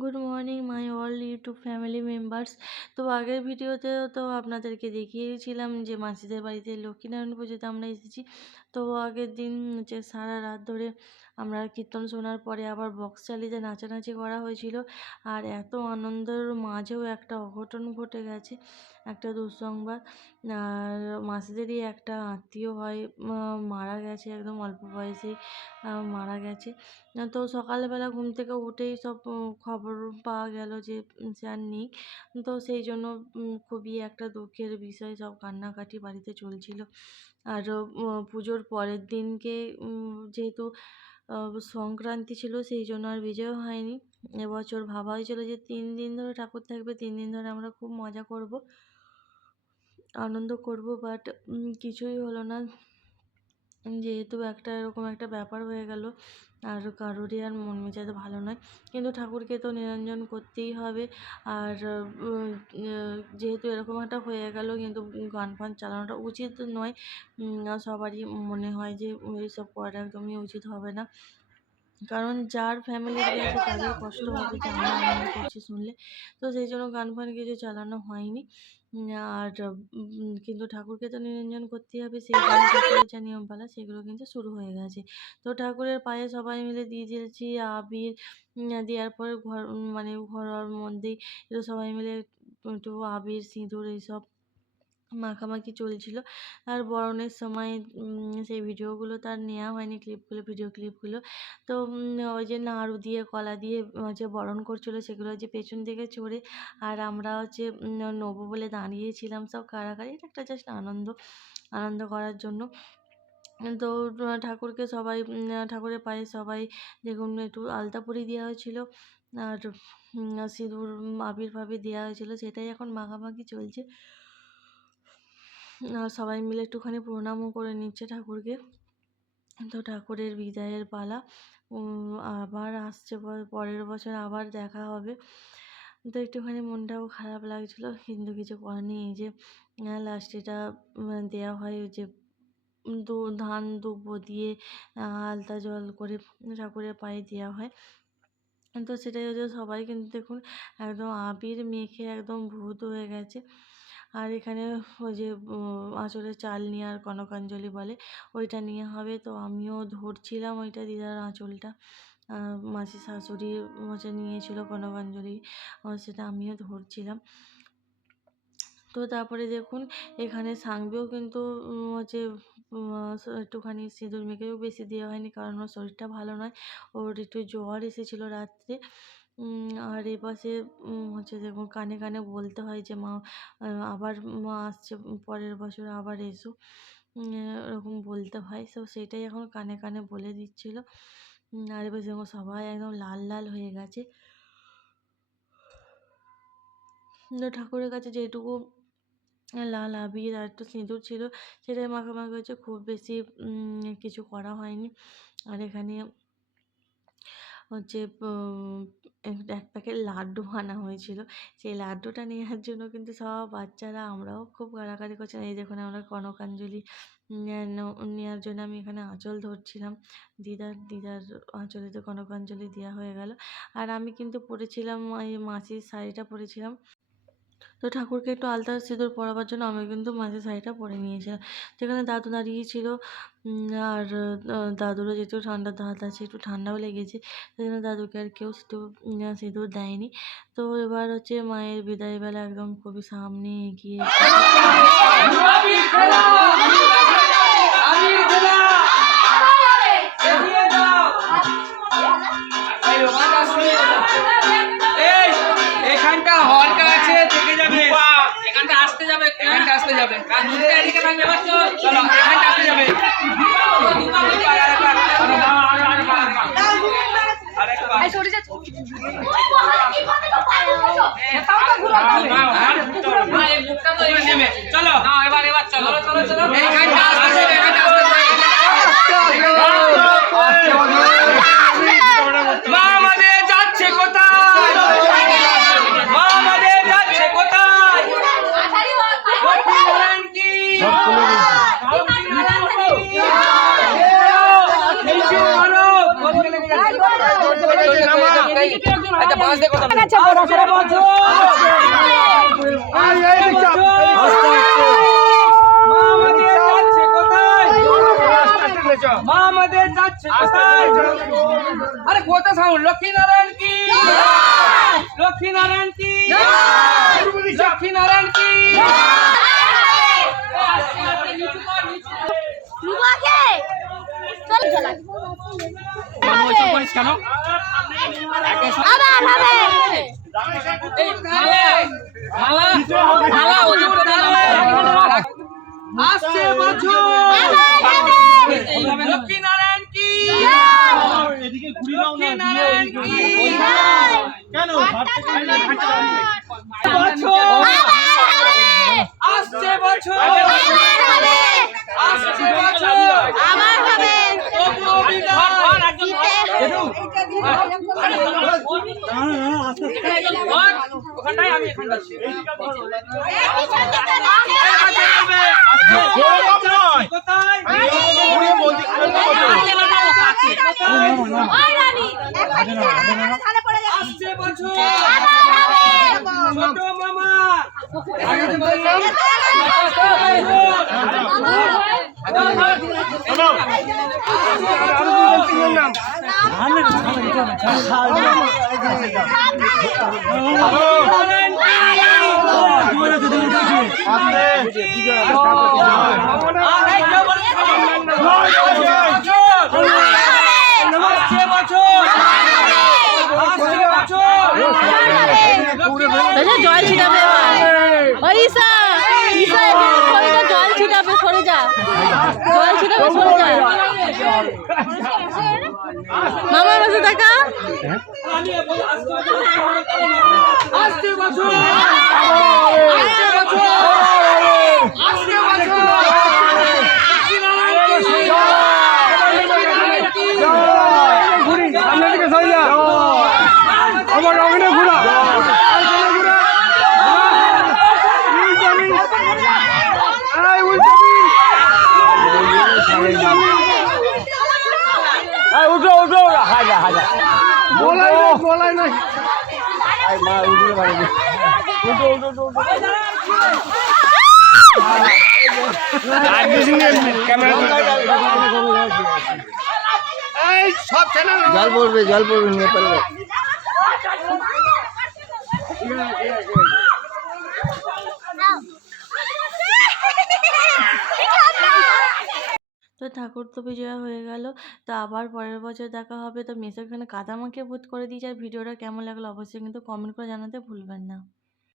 Good morning my all YouTube family members. তো আগের ভিডিওতেও তো আপনাদেরকে দেখিয়েছিলাম যে মাসিদের বাড়িতে লক্ষ্মীনারায়ণ পুজোতে আমরা এসেছি। তো আগের দিন যে সারা রাত ধরে আমরা কীর্তন শোনার পরে আবার বক্স চালিয়ে নাচানাচি করা হয়েছিল। আর এত আনন্দের মাঝেও একটা অঘটন ঘটে গেছে, একটা দুঃসংবাদ। আর মাসিদেরই একটা আত্মীয় হয় মারা গেছে, একদম অল্প বয়সেই মারা গেছে। তো সকালবেলা ঘুম থেকে উঠেই সব খবর পাওয়া গেল যে সে আর নেই। তো সেই জন্য খুবই একটা দুঃখের বিষয়, সব কান্নাকাটি বাড়িতে চলছিল। আর পুজোর পরের দিনকে যেহেতু সংক্রান্তি ছিল, সেই জন্য আর বিজয়ও হয়নি। এবছর ভাবা হয়েছিল যে 3 দিন ধরে ঠাকুর থাকবে, 3 দিন ধরে আমরা খুব মজা করব, আনন্দ করব, বাট কিছুই হলো না। যেহেতু একটা এরকম একটা ব্যাপার হয়ে গেল, আর কারোরই আর মন মেজাজ ভালো নয়, কিন্তু ঠাকুরকে তো নিরঞ্জন করতেই হবে। আর যেহেতু এরকম একটা হয়ে গেল, কিন্তু গান ফান চালানোটা উচিত নয়। সবারই মনে হয় যে এইসব করাটা একদমই উচিত হবে না, কারণ যার ফ্যামিলিতে আছে তাদের কষ্ট হবে যে আমরা আনন্দ করছি শুনলে। তো সেই জন্য গান ফান কিছু চালানো হয়নি। আর কিন্তু ঠাকুরকে তো নিরঞ্জন করতেই হবে, সেই জন্য ঠাকুরের যা নিয়মপালা সেগুলো কিন্তু শুরু হয়ে গেছে। তো ঠাকুরের পায়ে সবাই মিলে দিয়ে দিয়েছি আবির। দেওয়ার পরে মানে ঘরের মধ্যেই একটু সবাই মিলে একটু আবির সিঁদুর এইসব মাখামাখি চলছিল। আর বরণের সময় সেই ভিডিওগুলো তো আর নেওয়া হয়নি, ভিডিও ক্লিপগুলো। তো ওই যে নাড়ু দিয়ে কলা দিয়ে যে বরণ করছিল, সেগুলো যে পেছন দিকে চড়ে আর আমরা হচ্ছে নেবো বলে দাঁড়িয়েছিলাম সব কাড়াকাড়ি। এটা একটা জাস্ট আনন্দ করার জন্য। তো ঠাকুরকে সবাই ঠাকুরের পায়ে সবাই দেখুন একটু আলতা পরিয়ে দেওয়া হয়েছিল, আর সিঁদুর আবির ফাবির দেওয়া হয়েছিল, সেটাই এখন মাখামাখি চলছে। আর সবাই মিলে একটুখানি প্রণামও করে নিচ্ছে ঠাকুরকে। তো ঠাকুরের বিদায়ের পালা, আবার আসছে পরের বছর আবার দেখা হবে। তো একটুখানি মনটাও খারাপ লাগছিল, কিন্তু কিছু করার নেই। এই যে লাস্টে এটা দেওয়া হয়, ওই যে ধান দুব্বো দিয়ে আলতা জল করে ঠাকুরের পায়ে দেওয়া হয়। তো সেটাই হচ্ছে, সবাই কিন্তু দেখুন একদম আবির মেখে একদম ভূত হয়ে গেছে। আর এখানে ওই যে আঁচলের চাল নিয়ে আর কনকাঞ্জলি বলে, ওইটা নিয়ে হবে। তো আমিও ধরছিলাম ওইটা, দিদার আঁচলটা মাসি শাশুড়ি হচ্ছে নিয়েছিল কনকাঞ্জলি, সেটা আমিও ধরছিলাম। তো তারপরে দেখুন এখানে সাংবেও কিন্তু হচ্ছে একটুখানি সিঁদুর মেখেও বেশি দেওয়া হয়নি, কারণ ওর শরীরটা ভালো নয়, ওর একটু জ্বর এসেছিলো রাত্রে। আর এপাশে হচ্ছে দেখুন কানে কানে বলতে হয় যে মা আবার মা আসছে পরের বছর, আবার এসো, এরকম বলতে হয়। তো সেটাই এখন কানে কানে বলে দিচ্ছিলো। আর এবার দেখুন সবাই একদম লাল লাল হয়ে গেছে। ঠাকুরের কাছে যেটুকু লাল আবির আর একটু সিঁদুর ছিল, সেটাই মাখামাখি হয়েছে, খুব বেশি কিছু করা হয়নি। আর এখানে হচ্ছে এক প্যাকেট লাড্ডু আনা হয়েছিল, সেই লাড্ডুটা নেওয়ার জন্য কিন্তু সব বাচ্চারা আমরাও খুব কাড়াকাড়ি করছিলাম। এই দেখুন আমরা কনকাঞ্জলি নেওয়ার জন্য আমি এখানে আঁচল ধরছিলাম, দিদার আঁচলেতে কনকাঞ্জলি দেওয়া হয়ে গেল। আর আমি কিন্তু পরেছিলাম এই মাসির শাড়িটা পরেছিলাম। তো ঠাকুরকে একটু আলতা সিঁদুর পরাবার জন্য আমি কিন্তু মাঝে শাড়িটা পরে নিয়েছিলাম। সেখানে দাদু দাঁড়িয়েছিল, আর দাদুরও যেহেতু ঠান্ডার ধাত আছে, একটু ঠান্ডাও লেগেছে, সেই জন্য দাদুকে আর কেউ সিঁদুর দেয়নি। তো এবার হচ্ছে মায়ের বিদায়বেলা একদম খুবই সামনে এগিয়ে মা আমাদের যাচ্ছে কোথায়? আরে কোথা সাউন্ড? লক্ষ্মীনারায়ণ কি, লক্ষ্মীনারায়ণ কি, লক্ষ্মীনারায়ণ কি। কেন আসছে বছর লক্ষ্মীনারায়ণ কি, লক্ষ্মীনারায়ণ কি। কেন আসছে বছর, আসছে বছর আমার হবে ওখানটায় আমি এখানটা কোথায় আসছে বছর ছোট মামা জল ছিটাবে ঈশা, ঈশা জল ছিটাবে, সরে যা, জল ছিটাবে, সরে যা। মামার কাছে দেখা আসছে বছর, আসছে বছর, আসছে বছর সামনের দিকে সরে যা, আমার রঙিনে ঘুরা উঠো উঠো হাজা হাজা বলাই নাই মা উঠে পারে উঠো উঠো উঠো জল পড়বে, জল পড়বে নিয়ে পারবে। তো ঠাকুর তো বিজয়া হয়ে গেল। তো আবার পরের বছর দেখা হবে। তো মেসো এখানে কাদা মাখিয়ে ভূত করে দিয়েছে। আর ভিডিওটা কেমন লাগলো অবশ্যই কিন্তু কমেন্ট করে জানাতে ভুলবেন না।